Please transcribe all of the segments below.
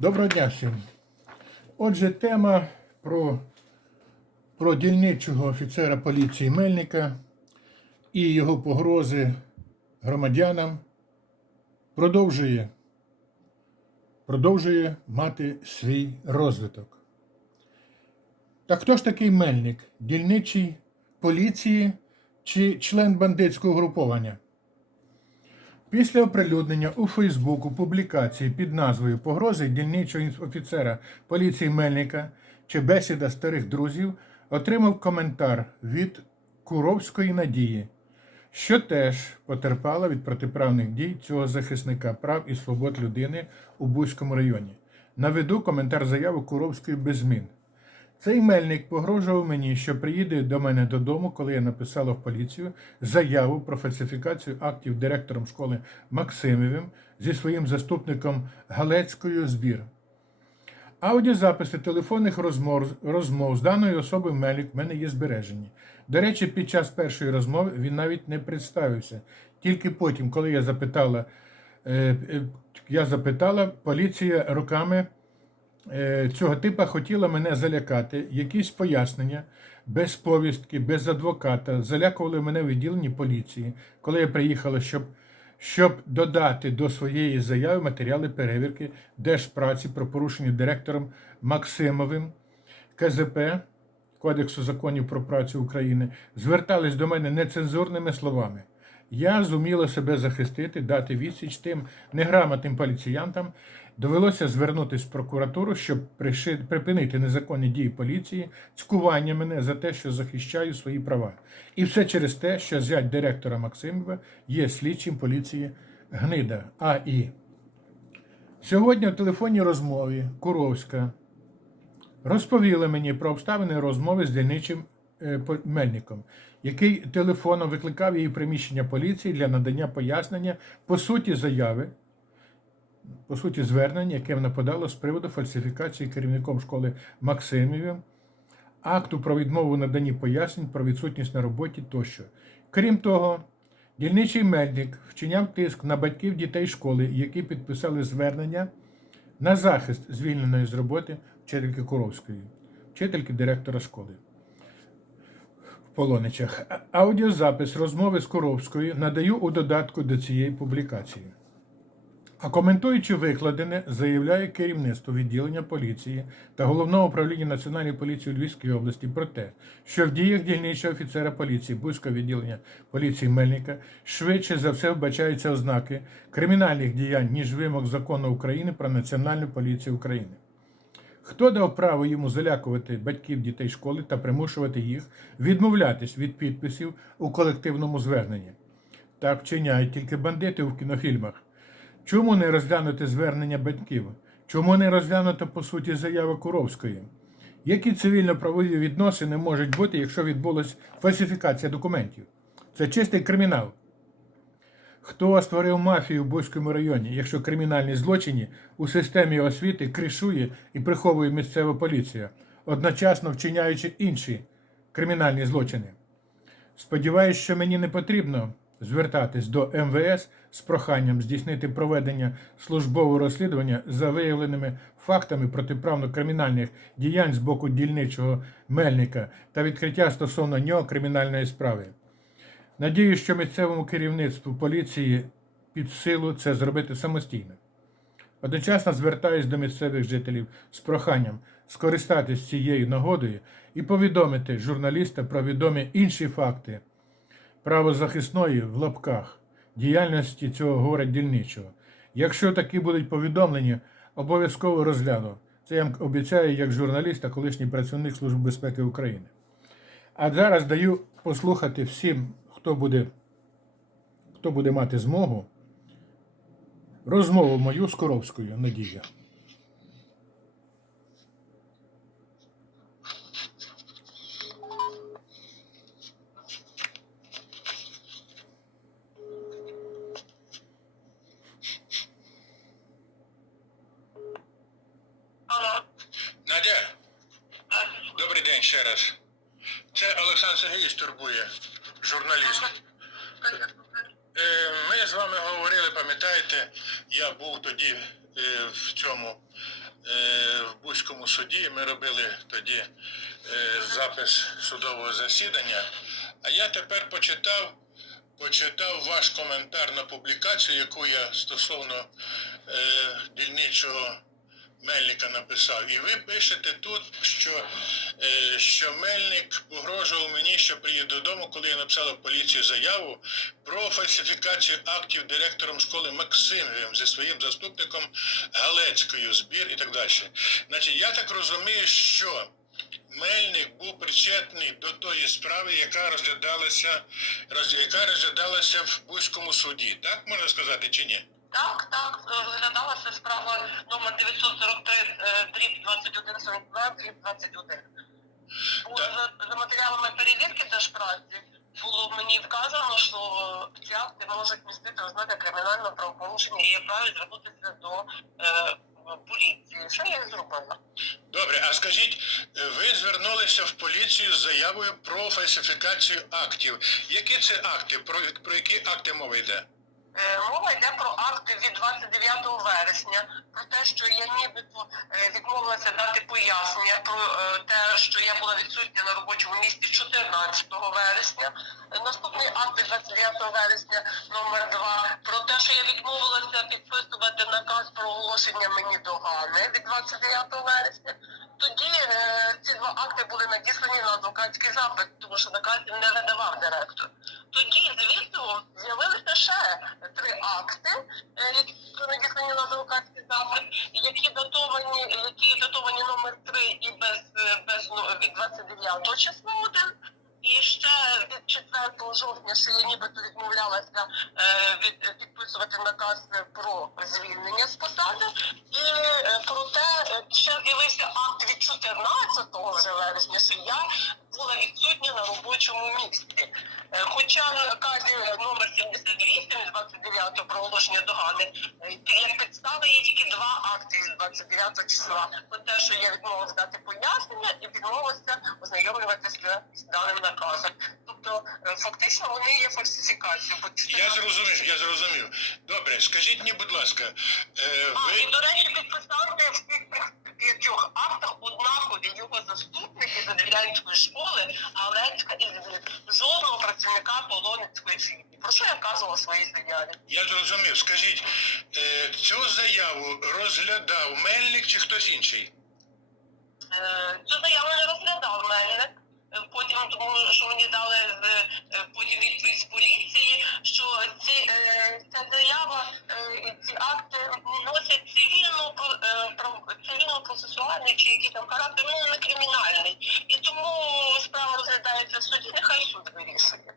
Доброго дня всім. Отже, тема про, про дільничого офіцера поліції Мельника і його погрози громадянам продовжує, продовжує мати свій розвиток. Так хто ж такий Мельник? Дільничий поліції чи член бандитського груповання? Після оприлюднення у Фейсбуку публікації під назвою Погрози дільничого офіцера поліції Мельника чи бесіда старих друзів отримав коментар від Куровської Надії, що теж потерпала від протиправних дій цього захисника прав і свобод людини у Бузькому районі. Наведу коментар заяву Куровської без змін. Цей мельник погрожував мені, що приїде до мене додому, коли я написала в поліцію заяву про фальсифікацію актів директором школи Максимовим зі своїм заступником Галецькою збір. Аудіозаписи телефонних розмов, розмов з даною особою Мелік в мене є збережені. До речі, під час першої розмови він навіть не представився. Тільки потім, коли я запитала, е, е, я запитала, поліція руками цього типа хотіла мене залякати, якісь пояснення, без повістки, без адвоката, залякували мене в відділенні поліції, коли я приїхала, щоб, щоб додати до своєї заяви матеріали перевірки Держпраці про порушення директором Максимовим КЗП. Кодексу законів про працю України звертались до мене нецензурними словами. Я зуміла себе захистити, дати відсіч тим неграмотним поліціянтам. Довелося звернутися в прокуратуру, щоб припинити незаконні дії поліції, цькування мене за те, що захищаю свої права. І все через те, що зять директора Максимова є слідчим поліції Гнида АІ. Сьогодні в телефонній розмові Куровська розповіла мені про обставини розмови з дільничим Мельником, який телефоном викликав її приміщення поліції для надання пояснення по суті заяви, по суті звернення, яке вона подала з приводу фальсифікації керівником школи Максимівим, акту про відмову наданні пояснень про відсутність на роботі тощо. Крім того, дільничий Мельник вчиняв тиск на батьків дітей школи, які підписали звернення на захист звільненої з роботи вчительки Куровської, вчительки директора школи Полоничах. Аудіозапис розмови з Куровською надаю у додатку до цієї публікації. А коментуючи викладене, заявляє керівництво відділення поліції та головного управління Національної поліції у Львівській області про те, що в діях дільничого офіцера поліції Бузького відділення поліції Мельника швидше за все вбачаються ознаки кримінальних діянь, ніж вимог закону України про Національну поліцію України. Хто дав право йому залякувати батьків дітей школи та примушувати їх відмовлятись від підписів у колективному зверненні? Так вчиняють тільки бандити у кінофільмах. Чому не розглянути звернення батьків? Чому не розглянуто по суті заява Куровської? Які цивільно-правові відносини можуть бути, якщо відбулася фальсифікація документів? Це чистий кримінал. Хто створив мафію в Бузькому районі, якщо кримінальні злочини у системі освіти кришує і приховує місцева поліція, одночасно вчиняючи інші кримінальні злочини? Сподіваюсь, що мені не потрібно звертатись до МВС з проханням здійснити проведення службового розслідування за виявленими фактами протиправно-кримінальних діянь з боку дільничого мельника та відкриття стосовно нього кримінальної справи. Надію, що місцевому керівництву поліції під силу це зробити самостійно. Одночасно звертаюсь до місцевих жителів з проханням скористатись цією нагодою і повідомити журналіста про відомі інші факти правозахисної в лапках діяльності цього горе дільничого. Якщо такі будуть повідомлені, обов'язково розгляну. Це я обіцяю як журналіст та колишній працівник Служби безпеки України. А зараз даю послухати всім, хто буде, хто буде мати змогу, розмову мою з Коровською Надія. Надя, добрий день ще раз. Це Олександр Сергійович турбує, журналіст. Е, Ми з вами говорили, пам'ятаєте, я був тоді е, в цьому е, в Бузькому суді. Ми робили тоді запис судового засідання. А я тепер почитав, почитав ваш коментар на публікацію, яку я стосовно е, дільничого Мельника написав. І ви пишете тут, що, е, що Мельник погрожував мені, що приїде додому, коли я написала поліцію заяву про фальсифікацію актів директором школи Максимовим зі своїм заступником Галецькою, збір і так далі. Значить, я так розумію, що Мельник був причетний до тої справи, яка розглядалася, роз- яка розглядалася в Бузькому суді. Так можна сказати чи ні? Так, так, розглядалася справа номер 943 е, дріб 2142 дріб 21. За, матеріалами перевірки держпраці було мені вказано, що ці акти можуть містити ознаки кримінального правопорушення і я праві звернутися до е, поліції. Що я і зробила? Добре, а скажіть, е, ви звернулися в поліцію з заявою про фальсифікацію актів. Які це акти? Про, про які акти мова йде? Е, Мова йде про акти від 29 вересня, про те, що я нібито е, відмовилася дати пояснення про е, те, що я була відсутня на робочому місці 14 вересня. Наступний акт від 29 вересня номер 2 про те, що я відмовилася підписувати наказ про оголошення мені догани від 29 вересня. Тоді ці два акти були надіслані на адвокатський запит, тому що наказів не видавав директор. Тоді, звісно, з'явилися ще три акти, е, які надіслані на адвокатський запит, які датовані, які датовані номер 3 і без, е, без ну, від 29 числа один. І ще від 4 жовтня, що я нібито відмовлялася е, від підписувати наказ про звільнення з посади, і проте ще з'явився акт від 14 вже вересня, що я була відсутня на робочому місці. Е, Хоча наказі номер 78 з 29 про оголошення догани е, як підстави є тільки два акти з 29 числа. Про те, що я відмовилася дати пояснення і відмовилася ознайомлюватися з даним наказом. Тобто е, фактично вони є фальсифікацією. Я зрозумів, я зрозумів. Добре, скажіть мені, будь ласка, е, А, і, ви до речі, підписати п'ятьох актах однакові його заступники з Адріянської школи, Галецька і жодного працівника Полоницької філії. Про що я вказувала своїй заяві? я зрозумів. Скажіть, е, цю заяву розглядав Мельник чи хтось інший? Е, Цю заяву не розглядав Мельник. Е, Потім, тому що мені дали з потім відповідь з поліції, що ці е, ця заява е, і ці акти носять цивільну про- е, про- цивільно-процесуальний чи який там характер, ну не кримінальний. І тому справа розглядається в суді. Нехай суд вирішує.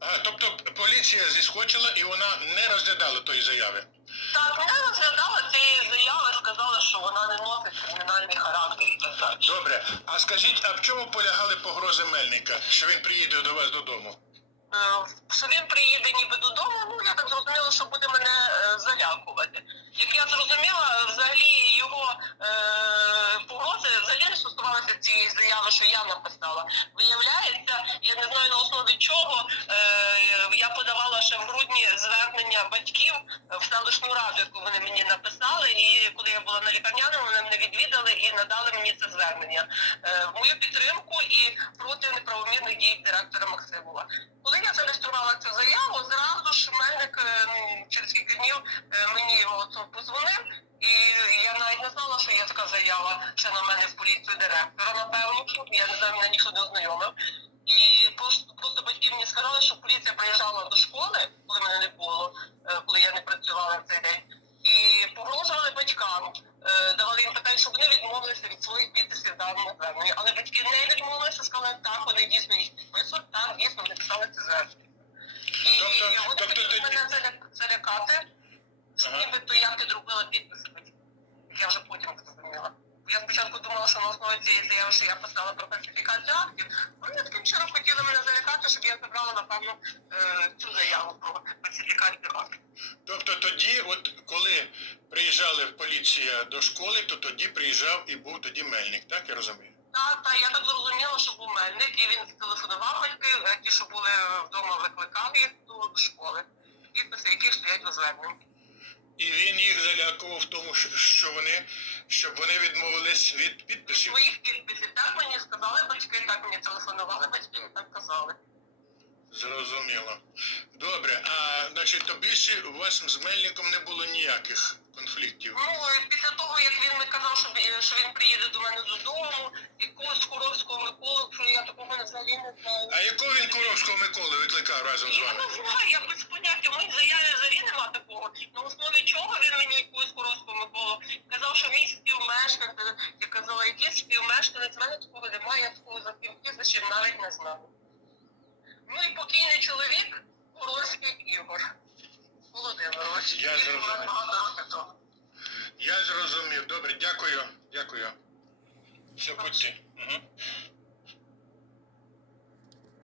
А, тобто поліція зіскочила і вона не розглядала тої заяви. Так, мене розглядала цієї заяви, сказали, що вона не носить кримінальний характер і так далі. Добре, а скажіть, а в чому полягали погрози Мельника, що він приїде до вас додому? Е, що він приїде ніби додому, ну я так зрозуміла, що буде мене е, залякувати. Як я зрозуміла, взагалі його е, стосувалися цієї заяви, що я написала. Виявляється, я не знаю на основі чого. Е, я подавала ще в грудні звернення батьків в селищну раду, яку вони мені написали. І коли я була на лікарняному, вони мене відвідали і надали мені це звернення е, в мою підтримку і проти неправомірних дій директора Максимова. Коли я зареєструвала цю заяву, зразу ж Мельник е, ну, через кілька днів е, мені от, позвонив, і я навіть не знала, що є така заява ще на мене в поліцію директора, напевно, я не знаю, мене ніхто не ознайомив. І просто, просто батьки мені сказали, що поліція приїжджала до школи, коли мене не було, е, коли я не працювала в цей день, і погрожували батькам, давали їм питання, щоб вони відмовилися від своїх підписів в. Але батьки не відмовилися, сказали, так, вони дійсно їх підписують, так, дійсно вони писали це звернення. І Тобто- вони тобто хотіли мене залякати, нібито я підробила підписи батьків. Я вже потім думала, що на основі цієї заяви, що я писала про фальсифікацію актів, вони таким чином хотіли мене залякати, щоб я забрала, напевно, е, цю заяву про фальсифікацію актів. Тобто тоді, от коли приїжджали поліція до школи, то тоді приїжджав і був тоді Мельник, так я розумію? Так, так, я так зрозуміла, що був мельник, і він телефонував батьки, е, ті, що були вдома, викликав їх до школи. Підписи, які стоять у зверненні. І він їх залякував в тому, що- вони, щоб вони відмовились від підписів. Своїх підписів. Так мені сказали батьки, так мені телефонували батьки, і так казали. Зрозуміло. Добре, а значить, то більше у вас з Мельником не було ніяких конфліктів. Ну, після того, як він мені казав, що, що він приїде до мене додому, якогось Куровського Миколу, що я такого не взагалі не знаю. А якого він Куровського Миколи викликав разом з вами? Я не знаю, я без поняття, в моїй заяві взагалі нема такого. На основі чого він мені якусь Куровського Миколу казав, що мій співмешканець, я казала, який співмешканець, в мене такого немає, я такого за прізвищем навіть не знаю. Ну і покійний чоловік Куровський Ігор Володимирович. Я зрозумів. Я зрозумів. Добре, дякую. Дякую. Все, будьте. Угу.